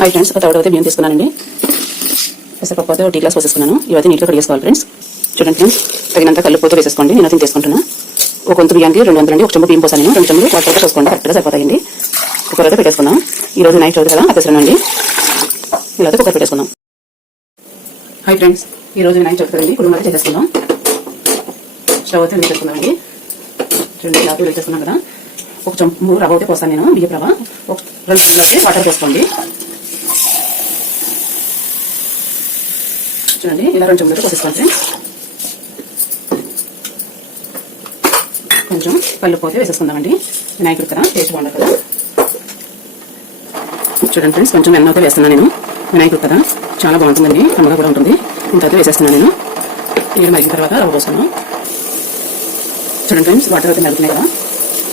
Hi friends, ఒక తోట బియ్యం తీసుకున్నానండి. పెసరపప్పు అయితే 1 టీ గ్లాస్ పోసేసుకున్నాను. ఇవైతే నీట్గా కడిగేసుకోవాలి ఫ్రెండ్స్. చూడండి ఫ్రెండ్స్, తగినంత కలుపుతో వేసేసుకోండి. నేను అది తీసుకుంటున్నా. ఒక వంతు బియ్యానికి 200 అండి. 1 చెంబు బియ్యం పోసాను. 2 చెంబులు వాటర్ అయితే పోసుకోండి. కరెక్ట్గా సరిపోతాయండి. కుక్కర్ అయితే పెట్టేసుకుందాం. ఈ రోజు నైట్ చదువు కదా అప్పేసానండి. ఇలా అయితే కుక్కర్ పెట్టేసుకుందాం. హాయ్ ఫ్రెండ్స్, ఈ రోజు నైట్ చదువు కదండి. కుటుంబం అయితే చేసేసుకుందాం. స్టవ్ అయితే వేసేసుకుందామండి. చూడండి, ఇలా వేసేసుకున్నాం కదా. 1 చెంబు రవ్వ అయితే పోస్తాను నేను, బియ్యం రవ్వ. 2 చెంబులు అయితే వాటర్ పోసుకోండి. చూడండి, ఇలా 2 చెంబులు అయితే పోసేసుకోండి ఫ్రెండ్స్. కొంచెం కలుపుకోతే వేసేసుకుందామండి. వినాయకుడు కదా, టేస్ట్ బాగుంటుంది కదా. చూడండి ఫ్రెండ్స్, కొంచెం వెన్న అయితే వేస్తున్నాను నేను. వినాయకుడు కదా, చాలా బాగుంటుందండి. కమ్మగా కూడా ఉంటుంది. ఇంత అయితే వేసేస్తున్నాను నేను. నీళ్ళు మరిగిన తర్వాత రవ్వ పోస్తాను. చూడండి ఫ్రెండ్స్, వాటర్ అయితే మరుగుతున్నాయి కదా.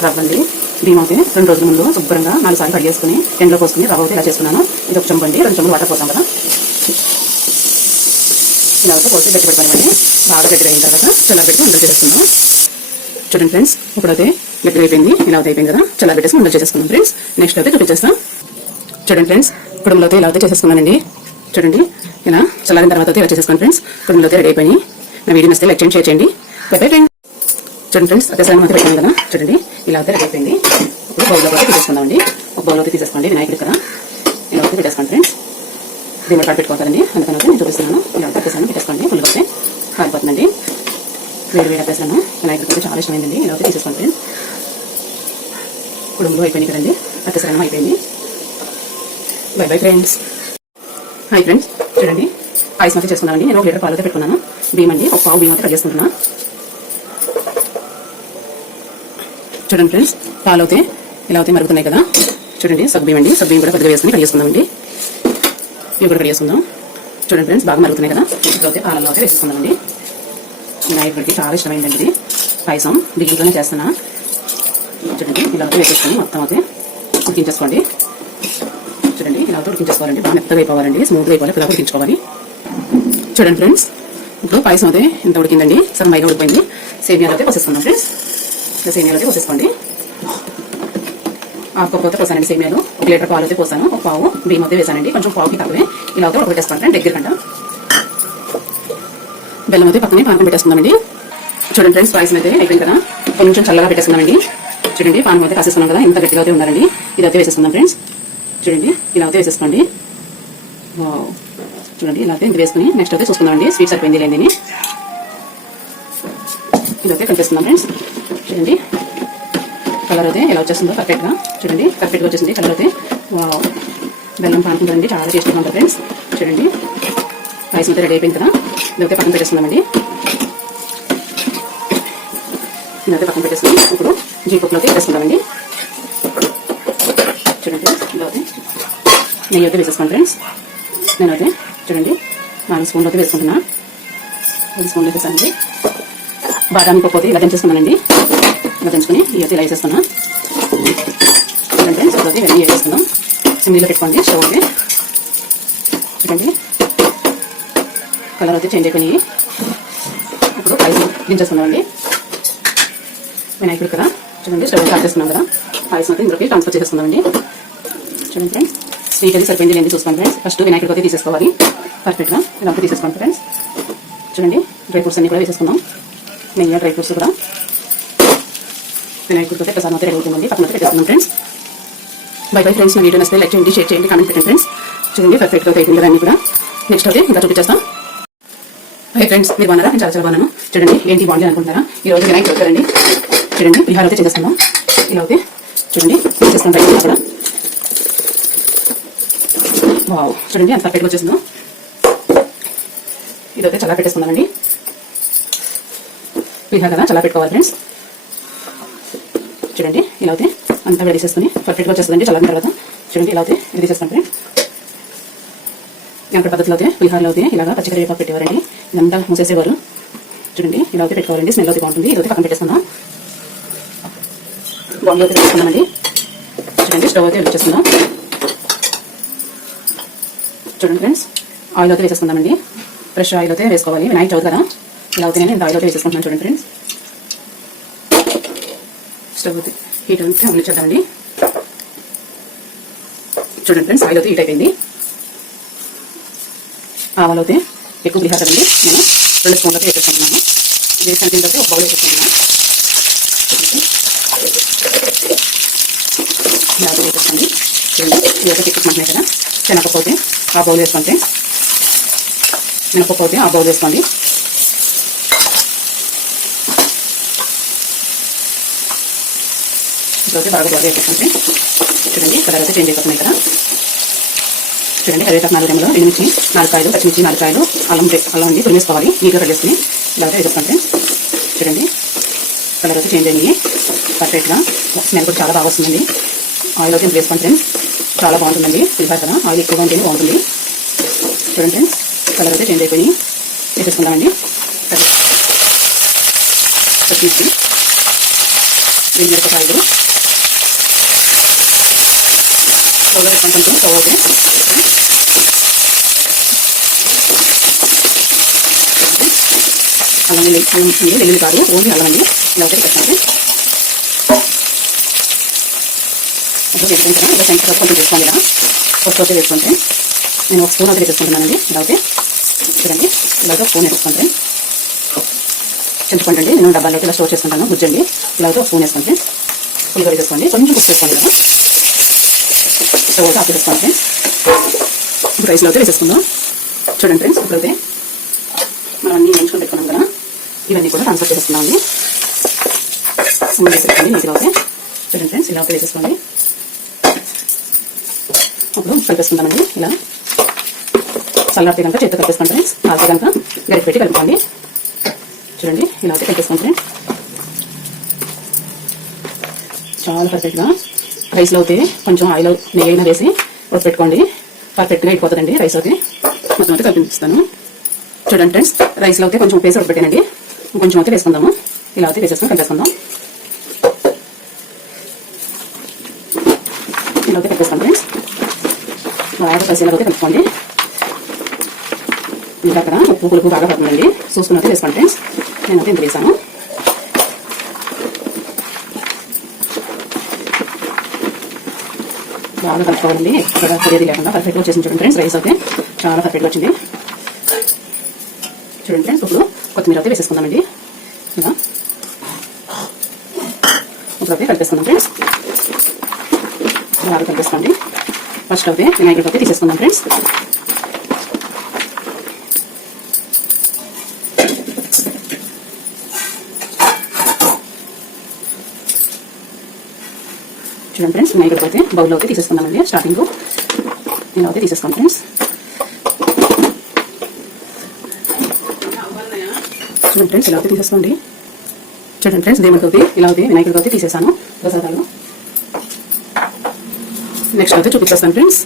రవ్వ అండి, బియ్యం అయితే 2 రోజుల ముందు శుభ్రంగా 4 సార్లు కడిగేసుకుని ఎండలో పోసుకుని రవ్వ అయితే ఇలా చేసుకున్నాను. ఇది 1 చెంబు అండి. 2 చెంబులు వాటర్ పోతాం కదా. ఇలా అయితే పోసి గట్టి పెట్టుకోనివ్వండి. బాగా గట్టిగా అయిన తర్వాత చల్లారబెట్టి ఉండలు చేసేసుకుందాం. చూడండి ఫ్రెండ్స్, ఇప్పుడైతే గట్టిగా అయిపోయింది. ఇలా అయితే అయిపోయింది కదా. చల్లారబెట్టేసి ఉండలు చేసేసుకుందాం ఫ్రెండ్స్. నెక్స్ట్ అయితే చూపించేస్తాం. చూడండి ఫ్రెండ్స్, కుడుములో అయితే ఇలా అయితే చేసేసుకున్నానండి. చూడండి, ఇలా చల్లారిన తర్వాత అయితే ఇలా చేసేసుకోండి ఫ్రెండ్స్. కుడుములో అయితే రెడీ అయిపోయి. నా వీడియో నచ్చితే లైక్ చేయండి, షేర్ చేయండి. By bye friends. చూడండి ఫ్రెండ్స్, అత్యవసరం అయితే పెట్టాను కదా. చూడండి, ఇలా అయితే రెడీ అయిపోయింది. ఇప్పుడు బౌల్లో అయితే తీసేసుకుందామండి. ఒక బౌల్లో అయితే తీసేసుకోండి. వినాయకుడు కదా, ఇలా అయితే పెట్టేసుకోండి ఫ్రెండ్స్. దీని కాడ పెట్టుకోవాలండి. అందుకని నేను చూపిస్తున్నాను. ఇలా పెట్టేసాను, పెట్టేసుకోండి. ఫుల్గా అయితే కారిపోతుందండి. వేడి వేడి పెట్టేసాను. వినాయకుడికి అయితే చాలా ఇష్టమైందండి. ఇలా అయితే తీసేసుకోండి ఫ్రెండ్స్. కుడుములు అయిపోయింది కదండి. అత్యవసరం అయిపోయింది. By bye friends. Hi friends, చూడండి, పాయసం అయితే చేసుకున్నానండి. నేను 1 లీటర్ పాలు అయితే పెట్టుకున్నాను. బియ్యం అండి, 1 పావు బియ్యం అయితే కట్ చేసుకుంటున్నాను. చూడండి ఫ్రెండ్స్, పాలు అయితే ఇలా అయితే మరుగుతున్నాయి కదా. చూడండి, సగ్గుబియ్యం అండి. సగ్గుబియ్యం కూడా కొద్దిగా వేసుకుని కట్ చేసుకుందామండి. ఇవి కూడా కట్ చేసుకుందాం. చూడండి ఫ్రెండ్స్, బాగా మరుగుతున్నాయి కదా. ఇప్పుడైతే పాలలో అయితే వేసుకుందామండి. వినాయకుడికి చాలా ఇష్టమైందండి ఇది పాయసం. బియ్యంతోనే చేస్తున్నా. చూడండి, ఇలా అయితే వేసేసుకొని మొత్తం అయితే ఉడికించేసుకోండి. చూడండి, ఇలా అయితే ఉడికించేసుకోవాలండి. బాగా మెత్తగా అయిపోవాలండి. స్మూత్గా అయిపోవాలి. ఇలా ఉడికించుకోవాలి. చూడండి ఫ్రెండ్స్, ఇప్పుడు పాయసం అయితే ఎంత ఉడికిందండి. సన్నగా ఉడిపోయింది. సేమియాలు అయితే పోసేసుకుందాం ఫ్రెండ్స్. ఇలా సేమియాలు అయితే పోసేసుకోండి. ఆకుపోతే పోసానండి సేమియాలు. 1 లీటర్ పాలు అయితే పోసాను. 1 పావు బియ్యం అయితే వేసానండి. కొంచెం పావుకి తక్కువే. ఇలా అయితే ఉడకబెట్టేసుకోండి దగ్గర కంట. బెల్లం అయితే పక్కనే పానకం పెట్టేసుకుందామండి. చూడండి ఫ్రెండ్స్, పాయసం అయితే అయిపోయింది కదా. కొంచెం చల్లగా పెట్టేసుకుందామండి. చూడండి, పానకం అయితే కాసేసుకున్నాం కదా. ఎంత గట్టిగా అయితే ఉన్నారండి. ఇది అయితే వేసేసుకుందాం ఫ్రెండ్స్. చూడండి, ఇలా అయితే వేసేసుకోండి. చూడండి, ఇలా అయితే ఇంత వేసుకుని నెక్స్ట్ అయితే చూసుకుందామండి. స్వీట్ సరిపోయింది లేదని ఇదైతే కలిపేస్తున్నాం ఫ్రెండ్స్. చూడండి, కలర్ అయితే ఎలా వచ్చేస్తుందో పర్ఫెక్ట్గా. చూడండి, పర్ఫెక్ట్గా వచ్చేసింది కలర్ అయితే. బెల్లం పానకం కదండి, చాలా టేస్ట్గా ఉంటుంది ఫ్రెండ్స్. చూడండి, పాయసం అయితే రెడీ అయిపోయింది కదా. ఇదైతే పక్కన పెట్టేస్తున్నామండి. ఇదైతే పక్కన పెట్టేసుకుని ఇప్పుడు జీడిపప్పులో అయితే వేసుకుంటామండి. చూడండి, ఇదైతే నెయ్యి అయితే వేసేసుకోండి ఫ్రెండ్స్. నేనైతే చూడండి 4 స్పూన్లు అయితే వేసుకుంటున్నా. 5 స్పూన్లు వేసేసానండి. బాదాం పప్పు అయితే ఇలా దంచేసుకున్నానండి. ఇలా దంచుకుని ఇవైతే ఇలా వేసేసుకున్నా. చూడండి ఫ్రెండ్స్, ఇప్పుడైతే ఇవన్నీ వేసుకుందాం. సిమ్లో పెట్టుకోండి స్టవ్ అయితే. చూడండి, కలర్ అయితే చేంజ్ అయిపోయి ఇప్పుడు పాయసం దించేసుకుందామండి. వినాయకుడు కదా. చూడండి, స్టవ్ స్టార్ట్ చేసుకున్నాం కదా. పాయసం అయితే ఇందులోకి ట్రాన్స్ఫర్ చేసేసుకుందామండి. చూడండి ఫ్రెండ్స్, స్వీట్ అయితే సరిపోయింది లేని చూసుకోండి ఫ్రెండ్స్. ఫస్ట్ వినాయకుడికి అయితే తీసేసుకోవాలి పర్ఫెక్ట్గా. ఇలా అయితే తీసేసుకోండి ఫ్రెండ్స్. చూడండి, డ్రై ఫ్రూట్స్ అన్ని కూడా వేసేసుకుందాం. నెయ్యి, డ్రై ఫ్రూట్స్ కూడా వినాయకుడికి అయితే ప్రసాదం అయితే రెడీ అవుతుందండి. పక్కన అయితే పెట్టేస్తున్నాం ఫ్రెండ్స్. By bye friends. నా వీడియో నచ్చితే లైక్ చేయండి, షేర్ చేయండి, కామెంట్ పెట్టండి ఫ్రెండ్స్. చూడండి, పర్ఫెక్ట్గా అయితే అయిపోయింది అన్నీ కూడా. నెక్స్ట్ అయితే ఇంకా చూపించేస్తాం. హై ఫ్రెండ్స్, మీరు బాగున్నారా? నేను చాలా బాగున్నాను. చూడండి, ఏంటి బాగుంది అనుకుంటున్నారా? ఈ రోజు వినాయకుడు అవుతారండి. చూడండి, విహారం అయితే చేసేస్తున్నాం. ఇలా అయితే చూడండి చేస్తాం బయట కూడా. వావ్, చూడండి అంత పర్ఫెక్ట్గా వచ్చేసిందో. ఇదైతే చల్లా పెట్టేసుకుందామండి. విహారం కదా, చల్లా పెట్టుకోవాలి ఫ్రెండ్స్. చూడండి, ఇలా అయితే అంతా రెడీ చేసుకుని పర్ఫెక్ట్గా వచ్చేస్తుందండి చల్లారిన తర్వాత. చూడండి, ఇలా అయితే రెడీ చేస్తాం ఫ్రెండ్స్. ఎంత పద్ధతిలో అయితే విహారంలో అయితే ఇలాగా పచ్చికరివేపాకు పెట్టేవారండి. ఇదంతా మూసేసేవారు. చూడండి, ఇలా అయితే పెట్టుకోవాలండి. స్మెల్ అయితే బాగుంటుంది. ఇదైతే పక్కన పెట్టేసుకుందాం. బాంబు అయితే పెట్టుకుందామండి. చూడండి, స్టవ్ అయితే వచ్చేస్తుందాం. చూడండి ఫ్రెండ్స్, ఆయిల్ అయితే వేసేసుకుందామండి. ఫ్రెష్ ఆయిల్ అయితే వేసుకోవాలి. వినాయక చవితి కదా. ఇలా అయితే నేను ఆయిల్ అయితే వేసేసుకుంటున్నాను. చూడండి ఫ్రెండ్స్, స్టవ్ అయితే హీట్ అయితే ఆన్ చేద్దామండి. చూడండి ఫ్రెండ్స్, ఆయిల్ అయితే హీట్ అయిపోయింది. ఆవాలు అయితే ఎక్కువ పులిహార కదండి, నేను 2 స్పూన్లతో వేసేసుకుంటున్నాను. వేసిన దీంట్లో ఒక బౌల్ వేసేసుకుంటున్నాను. ఇలా వేసేసుకోండి. చూడండి ఇవైతే తిప్పుకుంటున్నాయి కదా. శనగపప్పు అయితే ఆ బౌల్ వేసుకోండి. మినపప్పు అయితే ఆ బౌల్ వేసుకోండి. ఇప్పుడైతే బాగా బాగా వేసేసుకోండి. చూడండి కలర్ అయితే చేంజ్ అయిపోతున్నాయి కదా. చూడండి కరివేపాకు 4 రెమ్మలు, ఎండుమిర్చి 4 కాయలు, పచ్చిమిర్చి 4 కాయలు, అల్లం ఉండి తురిమేసుకోవాలి. నీట్గా కట్ చేసుకుని ఇలా వేసేసుకోండి. చూడండి కలర్ అయితే చేంజ్ అయ్యింది పర్ఫెక్ట్గా. స్మెల్ కూడా చాలా బాగా వస్తుందండి. ఆయిల్ అయితే వేసుకోండి ఫ్రెండ్స్, చాలా బాగుంటుందండి. పులిహార కదా, ఆయిల్ ఎక్కువగా ఉంటేనే బాగుంటుంది. చూడండి ఫ్రెండ్స్ కలర్ అయితే చేంజ్ అయిపోయి వేసేసుకుందామండి. పచ్చిమిర్చి, మిరపకాయలు స్టవ్లో వేసుకుంటాం. స్టవ్ అయితే అల్లం వెల్లుల్లి కాదు, ఓన్లీ అల్లం అండి. ఇలా ఒకటి పెట్టండి. ఇప్పుడు వేసుకుంటాను. ఇలా సెంటర్ కొంచెం వేసుకోండి. ఇలా ఫస్ట్ అయితే వేసుకుంటే నేను 1 స్పూన్ అయితే వేసుకుంటున్నానండి. ఇలా అయితే చూడండి ఇలా ఒక స్పూన్ వేసుకుంటే చింతపండు అండి. నేను డబ్బాలో అయితే ఇలా స్టోర్ చేసుకుంటాను. గుజ్జండి ఇలా అయితే 1 స్పూన్ వేసుకుంటే పులిహోర వేసుకోండి. కొంచెం ఉప్పు వేసుకోండి కదా. స్టవ్ అయితే ఆఫ్ చేసుకోండి. ఇప్పుడు రైస్లో అయితే వేసేసుకుందాం. చూడండి ఫ్రెండ్స్ ఇప్పుడైతే మనం అన్నీ వేయించుకొని పెట్టుకున్నాం కదా, ఇవన్నీ కూడా ట్రాన్స్ఫర్ చేసుకుందామండి. వేసేసుకోండి నీట్గా అయితే. చూడండి ఫ్రెండ్స్ ఇలా వేసేసుకోండి. అప్పుడు కలిపేసుకుంటామండి. ఇలా చల్లారితే కనుక చేతితో కలిపేసుకోండి ఫ్రెండ్స్. కాలితే కనుక గరిటె పెట్టి కలుపుకోండి. చూడండి ఇలా అయితే కలిపేసుకోండి ఫ్రెండ్స్. చాలా పర్ఫెక్ట్గా రైస్లో అయితే కొంచెం ఆయిల్ నెయ్యి అయినా వేసి ఉడకపెట్టుకోండి. పర్ఫెక్ట్గా అయిపోతుందండి రైస్ అయితే. మొత్తం అయితే కలిపిస్తాను. చూడండి ఫ్రెండ్స్ రైస్లో అయితే కొంచెం ఉప్పు వేసి ఉడకపెట్టానండి. కొంచెం అయితే వేసుకుందాము. ఇలా అయితే వేసేసుకొని కలిపేసుకుందాం. ఇలా అయితే కలిపేస్తాం ఫ్రెండ్స్. బాగా కలిసేలా అయితే కలుపుకోండి. ఇంకా అక్కడ ఉప్పు పులుపు బాగా పడుతుందండి. చూసుకుని అయితే వేసుకోండి ఫ్రెండ్స్. నేనైతే ఇంత వేసాను. బాగా కలుపుకోవాలండి. ఎక్కడ పొడిది లేకుండా పర్ఫెక్ట్గా వచ్చేసింది. చూడండి ఫ్రెండ్స్ రైస్ అయితే చాలా పర్ఫెక్ట్గా వచ్చింది. చూడండి ఫ్రెండ్స్ ఇప్పుడు కొత్తిమీర అయితే వేసేసుకుందామండి. ఇలా ఇప్పుడైతే కలిపేసుకుందాం ఫ్రెండ్స్. బాగా కలిపేసుకోండి. ఫస్ట్ అయితే వినాయకుడికి అయితే తీసేసుకుందాం ఫ్రెండ్స్. చూడండి ఫ్రెండ్స్ వినాయకుడికి అయితే బౌల్లో అయితే తీసేసుకుందామండి. స్టార్టింగ్ ఇలా అయితే తీసేసుకోండి ఫ్రెండ్స్. చూడండి ఫ్రెండ్స్ ఇలా అయితే తీసేసుకోండి. చూడండి ఫ్రెండ్స్ దేవుడికి ఇలా అయితే వినాయకుడికి అయితే తీసేసాను ప్రసాదాలు. నెక్స్ట్ అయితే చూపించేస్తాను ఫ్రెండ్స్.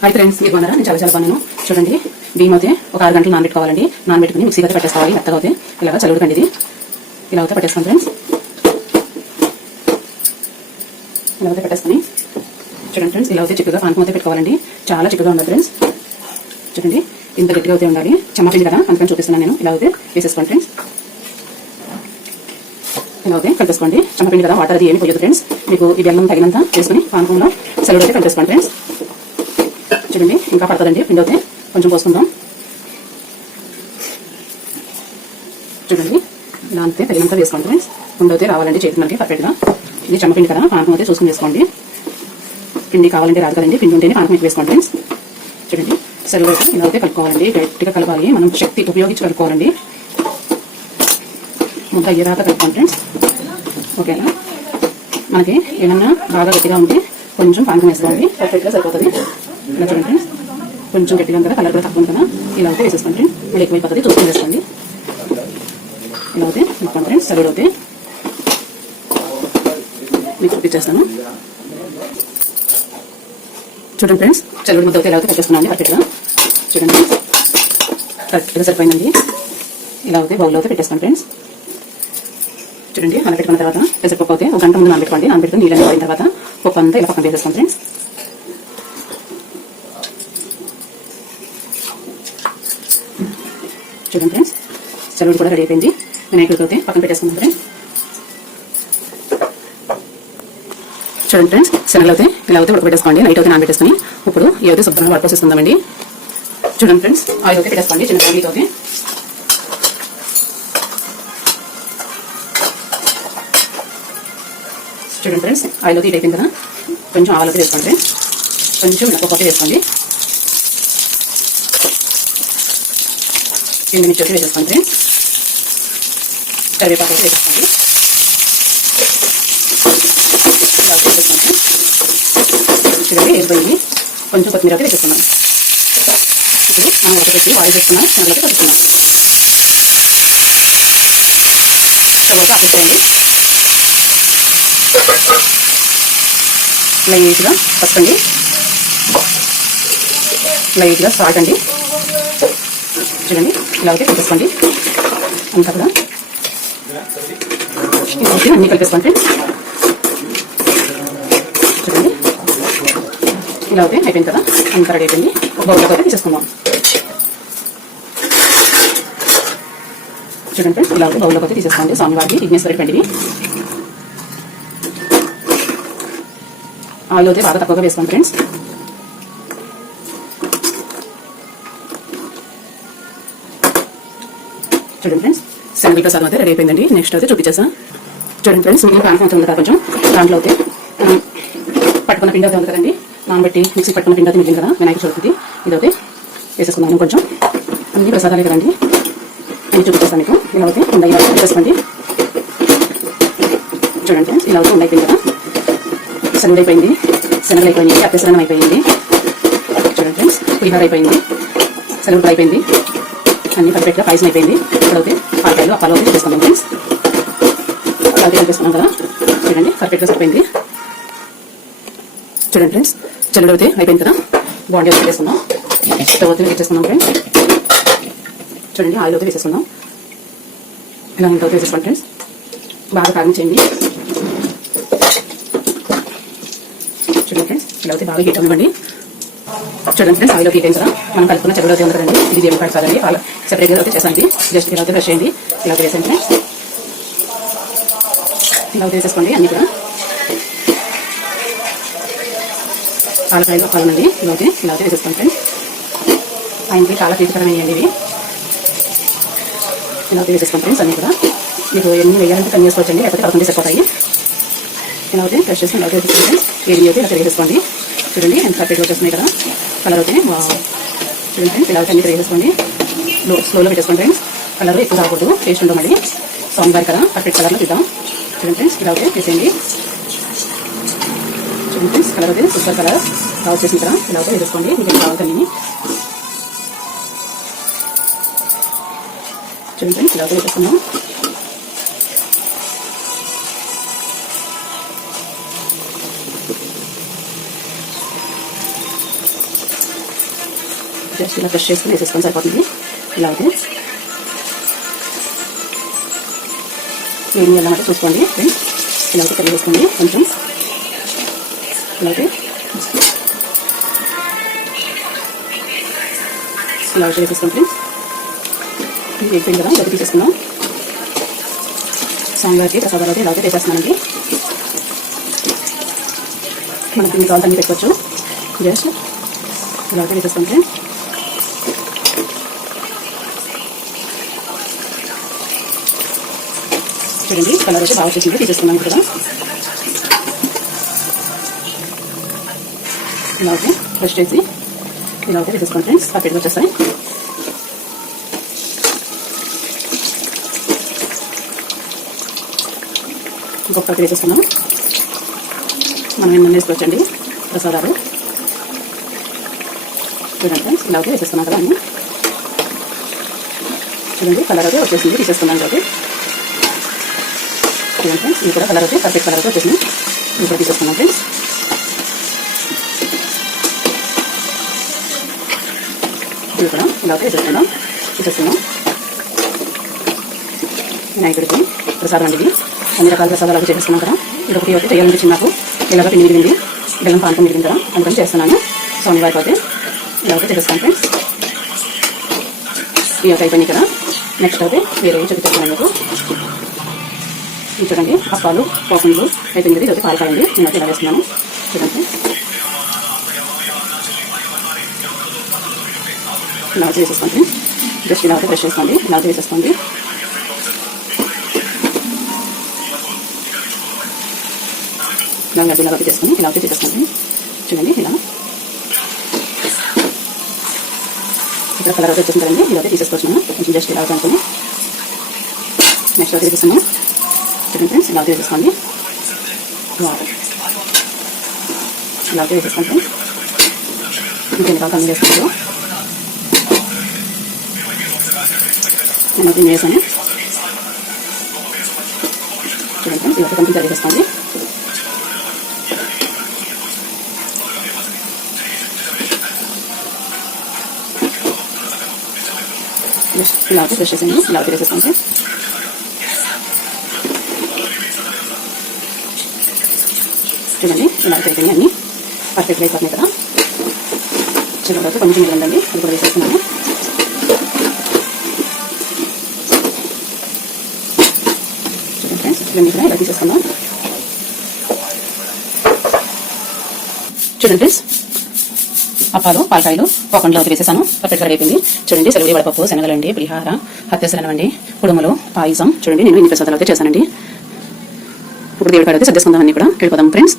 హాయ్ ఫ్రెండ్స్ మీరు కొన్నారా? నేను చాలా బాగున్నాను. చూడండి బియ్యం అయితే ఒక 6 గంటలు నానబెట్టుకోవాలండి. నానబెట్టుకుని మిక్సీ అయితే పట్టేసుకోవాలి. మెత్తగా అయితే ఇలాగ చలువుకండి. ఇది ఇలా అయితే పట్టేస్తాను ఫ్రెండ్స్. ఇలా అయితే పెట్టేసుకొని చూడండి ఫ్రెండ్స్ ఇలా అయితే చిక్కుగా పానకం అయితే పెట్టుకోవాలండి. చాలా చిక్కుగా ఉండాలి ఫ్రెండ్స్. చూడండి ఇంత గట్టిగా అయితే ఉండాలి. చెమ్మపిండి కదా అందుకని చూపిస్తున్నాను నేను. ఇలా అయితే వేసేసుకోండి ఫ్రెండ్స్. ఇలా అయితే కలిపేసుకోండి. చెమ్మపిండి కదా వాటర్ అది ఏమి పోయదు ఫ్రెండ్స్. మీకు ఈ బెల్లం తగినంత వేసుకుని పానకంలో సెలవు అయితే కలిపేసుకోండి ఫ్రెండ్స్. చూడండి ఇంకా పడుతుందండి పిండి అయితే కొంచెం పోసుకుందాం. చూడండి ఇలా అంతే తగినంత వేసుకోండి ఫ్రెండ్స్. పిండి అయితే రావాలండి చేతి మనకి పర్ఫెక్ట్గా. ఇది చెమ్మపిండి కదా పానకం అయితే చూసుకుని వేసుకోండి. పిండి కావాలంటే రాదు కదండి, పిండి ఉంటేనే పానకం వేసుకోండి ఫ్రెండ్స్. చూడండి సెలవు అయితే ఇలా అయితే కలుపుకోవాలండి. గట్టిగా కలపాలి. మనం శక్తి ఉపయోగించి కలుపుకోవాలండి. ముద్ద అయ్యేదాకా కలుపుకోండి ఫ్రెండ్స్. ఓకేనా? మనకి ఏమన్నా బాగా గట్టిగా ఉంటే కొంచెం పానకం వేసుకోండి. పర్ఫెక్ట్గా సరిపోతుంది. ఇలా చూడండి ఫ్రెండ్స్ కొంచెం గట్టిగా కదా, కలర్ కూడా తక్కువ ఉంది కదా, ఇలా అయితే వేసేసుకోండి. మళ్ళీ ఎక్కువైపోతుంది చూసుకుని వేసుకోండి. ఇలా అయితే మొత్తం ఫ్రెండ్స్ సెలవు అయితే మీకు చూపించేస్తాను. చూడండి ఫ్రెండ్స్ చల్లుడు ముద్ద అయితే ఇలా అయితే పెట్టేస్తున్నాను పర్ఫెక్ట్గా. చూడండి కరెక్ట్గా సరిపోయిందండి. ఇలా అయితే బౌల్లో అయితే పెట్టేస్తాను ఫ్రెండ్స్. చూడండి నానబెట్టుకున్న తర్వాత పెసరపప్పు అయితే 1 గంట ముందు నానబెట్టుకోండి. నానబెట్టుకుని నీళ్ళని పోయిన తర్వాత పప్పు అంతా ఇలా పక్కన వేసేస్తాం ఫ్రెండ్స్. చూడండి ఫ్రెండ్స్ చల్లుడు కూడా రెడీ అయిపోయింది. వినాయకుడికి అయితే పక్కన పెట్టేసుకుందాం ఫ్రెండ్స్. చూడండి ఫ్రెండ్స్ శనగలు అయితే ఇలా అయితే ఉడకబెట్టేసుకోండి. నైట్ అయితే నానబెట్టేసుకుని ఇప్పుడు ఇవైతే శుభ్రంగా వడపోసేసుకుందామండి. చూడండి ఫ్రెండ్స్, ఆయిల్ అయితే పెట్టేసుకోండి చిన్న ఫ్యామిలీతో. చూడండి ఫ్రెండ్స్, ఆయిల్ అయితే అయిపోయింది కదా. కొంచెం ఆవాలు అయితే వేసుకోండి, కొంచెం మినపప్పు వేసుకోండి, ఎండుమిర్చి అయితే వేసేసుకోండి ఫ్రెండ్స్, కరివేపాకు అయితే వేసేసుకోండి. చూడండి వేసిపోయింది. కొంచెం కొత్తిమీర అయితే వేసేస్తున్నాం. ఇప్పుడు మనం ఉడకబెట్టి ఆయిల్ వేసుకున్నాం, శనగలకి కలుపుతున్నాం. తర్వాత ఆపేసేయండి. లైట్గా పసుపండి, లైట్గా సాల్ట్ అండి. చూడండి ఇలా అయితే కలిపేసుకోండి అంతా కూడా. ఇలా అన్నీ కలిపేసుకోండి. చూడండి ఇలా అయితే అయిపోయింది కదా, అంతా రెడీ అయిపోయింది. ఒక బౌల్లోకి అయితే తీసేసుకుందాం. చూడండి ఫ్రెండ్స్, ఇలా అయితే బౌల్లోకి అయితే తీసేసుకోండి. స్వామివారికి విఘ్నేశ్వరుడి పండివి. ఆయిల్ అయితే బాగా తక్కువగా వేసుకోండి ఫ్రెండ్స్. చూడండి ఫ్రెండ్స్, శనగల ప్రసాదం అయితే రెడీ అయిపోయిందండి. నెక్స్ట్ అయితే చూపించేసా. చూడండి ఫ్రెండ్స్, మిగిలిన పానకం ఉంది కదా కొంచెం, దాంట్లో అయితే పట్టుకున్న పిండి అయితే ఉంది కదండి, నానబెట్టి మిక్సీ పట్టుకున్న పిండి అయితే మిగిలింది కదా వినాయక చవితిది. ఇదైతే వేసేసుకున్నాను. కొంచెం అన్ని ప్రసాదాలే కదండి, అన్ని చూపించేస్తాను మీకు. ఇలా అయితే ఉండ ఇలా వేసేసుకోండి. చూడండి ఫ్రెండ్స్, ఇలా అయితే ఉండ అయిపోయింది కదా, శనగలు అయిపోయింది, శనగలు అయిపోయింది, అప్పేసరన్నం అయిపోయింది. చూడండి ఫ్రెండ్స్, పులిహోర అయిపోయింది, శనగలు అయిపోయింది, అన్ని పర్ఫెక్ట్గా పాయసం అయిపోయింది. ఇప్పుడైతే పాలకాయలు అప్పాలు అయితే చేసుకుందాం ఫ్రెండ్స్. అలా కలిపేసుకున్నాం కదా, చూడండి పర్ఫెక్ట్గా సరిపోయింది. చూడండి ఫ్రెండ్స్, చెల్లెడు అయితే అయిపోయింది కదా, బాండీ అయితే వేసుకుందాం. స్టవ్ అయితే వేసేసుకున్నాం ఫ్రెండ్స్. చూడండి ఆయిల్ అయితే వేసేసుకుందాం. ఇలా ఇంత వేసేసుకోండి ఫ్రెండ్స్, బాగా కాగించేయండి. చూడండి ఫ్రెండ్స్, ఇలా అయితే బాగా హీట్ అవ్వండి. చూడండి ఫ్రెండ్స్, ఆయిల్ హీట్ అయింది కదా, మనం కలుపుకున్న చెరువులో అయితే ఉంది కదండి, ఇది దేవుడు కడతారండి. వాళ్ళ సెపరేట్గా అయితే చేసండి. జస్ట్ ఇలా అయితే బ్రష్ చేయండి. ఇలా వేసేయండి ఫ్రెండ్స్, ఇలా వేసేసుకోండి అన్ని కూడా. పాలకాయలు అప్పాలండి. ఇలా వేసేసుకోండి ఫ్రెండ్స్. ఆయనకి చాలా ప్రీతికరమైనవి ఇవి. ఇలా వేసేసుకోండి ఫ్రెండ్స్ అన్ని కూడా. మీకు ఎన్ని వేయాలంటే కన్నీ వేసుకోవచ్చండి, లేకపోతే పదకొండు సరిపోతాయి. ఇలా అయితే ఫ్రెష్ చేసి ఇలా వేసేసుకోండి. ఏది అయితే ఇలా తిరిగేసుకోండి. చూడండి ఎంత పర్ఫెక్ట్గా వచ్చేస్తున్నాయి కదా, కలర్ అయితే. చూడండి ఫ్రెండ్స్, ఇలా అయితే అన్ని తిరిగేసుకోండి. స్లోలో పెట్టేసుకోండి ఫ్రెండ్స్. కలర్ ఎక్కువ రాకూడదు, టేస్ట్ ఉండదు మళ్ళీ. స్వామివారి కదా, పర్ఫెక్ట్ కలర్లో చూద్దాం. చూడండి ఫ్రెండ్స్, ఇలా అయితే వేసేయండి. చూడండి ఫ్రెండ్స్, కలర్ అయితే సూపర్ కలర్ ఇలా వచ్చేసిన కదా, ఇలా అయితే వేసేసుకోండి. మీకు ఏం కావాలని. చూడండి ఫ్రెండ్స్, ఇలా అయితే వేసేస్తున్నాం. జస్ట్ ఇలా ఫ్రెష్ చేసుకుని వేసేసుకొని సరిపోతుంది. ఇలా అయితే ఏమి వెళ్ళమంటే చూసుకోండి ఫ్రెండ్స్. ఇలా అయితే కర్రీ వేసుకోండి కొంచెం. ఇలా అయితే ఇలా అయితే వేసేసుకోండి ఫ్రెండ్స్. ఇది అయిపోయింది కదా, గట్టి తీసేసుకున్నాం. స్వామివారికి ప్రసాదాలు అయితే ఇలా అయితే వేసేస్తున్నానండి. మనకి మీకు కావాల్సి అన్ని పెట్టుకోవచ్చు. జస్ట్ ఇలా అయితే వేసేసుకోండి ఫ్రెండ్స్. చూడండి కలర్ అయితే బాగా వచ్చేసింది, తీసేసుకున్నాను కూడా. ఇలా అయితే బ్రష్ చేసి ఇలా అయితే తీసేసుకోండి ఫ్రెండ్స్, పర్ఫెక్ట్గా వచ్చేస్తాయి. ఇంకొకటి వేసేస్తున్నాం. మనం ఏమన్నా వేసుకోవచ్చండి ప్రసాదాలు. చూడండి ఫ్రెండ్స్, ఇలా అయితే వేసేస్తున్నాం కదా అన్నీ. చూడండి కలర్ అయితే వచ్చేసింది, తీసేసుకున్నాను కాబట్టి. చూడండి ఫ్రెండ్స్, ఇది కూడా కలర్ అయితే పర్ఫెక్ట్ కలర్ అయితే వచ్చేసింది. ఇది కూడా తీసేసుకున్నాం ఫ్రెండ్స్. ఇది కూడా ఇలా అయితే తీసేస్తున్నాం. వినాయకుడికి ప్రసాదం అండి. అన్ని రకాల ప్రసాదాలు అయితే చేస్తున్నాం కదా. ఇదొకటి ఒకటి చేయాలనిపించింది నాకు. ఇలాగ పిండి మిగిలింది, బెల్లం పానకం మిగిలింది కదా, అందుకని చేస్తున్నాను. స్వామివారికి అయితే ఇలా అయితే చేసేస్తాను ఫ్రెండ్స్. ఈ యొక్క అయిపోయినాయి కదా. నెక్స్ట్ అయితే వేరే చూపిస్తున్నాను మీకు. చూడండి అప్పాలు పోకుండా అయిపోయింది. ఇది పాలకాయండి, నేను ఇలా వేస్తున్నాను. చూడండి ఇలా చేసేసుకోండి. జస్ట్ ఇలా ఫ్రెష్ చేసుకోండి. ఇలా చేసేసుకోండి. ఇలా లడ్డూలాగా చేసుకొని ఇలా చేసేసుకోండి. చూడండి ఇలా ఇక్కడ కలర్ అయితే వచ్చేసింది కదండి. ఇలా తీసేసుకొచ్చినాము. కొంచెం జస్ట్ ఇలా అనుకుని నెక్స్ట్ అయితే తీసేస్తున్నాం. చూడండి ఫ్రెండ్స్ ఇలా చేసేసుకోండి. ఇలా చేసేసుకోండి. ఇంకెన్ని రకాలు కమ్మి చేసుకుంటారు నేను తిని చేశాను. చూడండి ఫ్రెండ్స్ ఇలా కంప్లీట్ చేసేసుకోండి. ఇలా ఫ్రెష్ చేసేయండి. ఇలా చేసేసుకోండి. చూడండి ఇలా అయిపోయినాయి అన్నీ పర్ఫెక్ట్గా అయిపోతున్నాయి కదా. చిన్నప్పుడు కొంచెం ఉందండి, అది కూడా వేసేస్తున్నాను. చూడండి ఫ్రెండ్స్ ఇవన్నీ కూడా ఇలా తీసేసుకుందాం. చూడండి ఫ్రెండ్స్ అప్పాలు పాలకాయలు పాకంలో వేసేసాను. పర్ఫెక్ట్గా అయిపోయింది. చూడండి సెలవు వడపప్పు, శనగలండి, పులిహార, హత్యసనం అండి, కుడుములు, పాయసం. చూడండి నేను ఇన్ని ప్రసాదాలు అయితే చేశానండి. ఇప్పుడు దేవుడి కాడ అయితే సర్దేసుకుందాం. అన్ని కూడా వెళ్ళిపోదాం ఫ్రెండ్స్.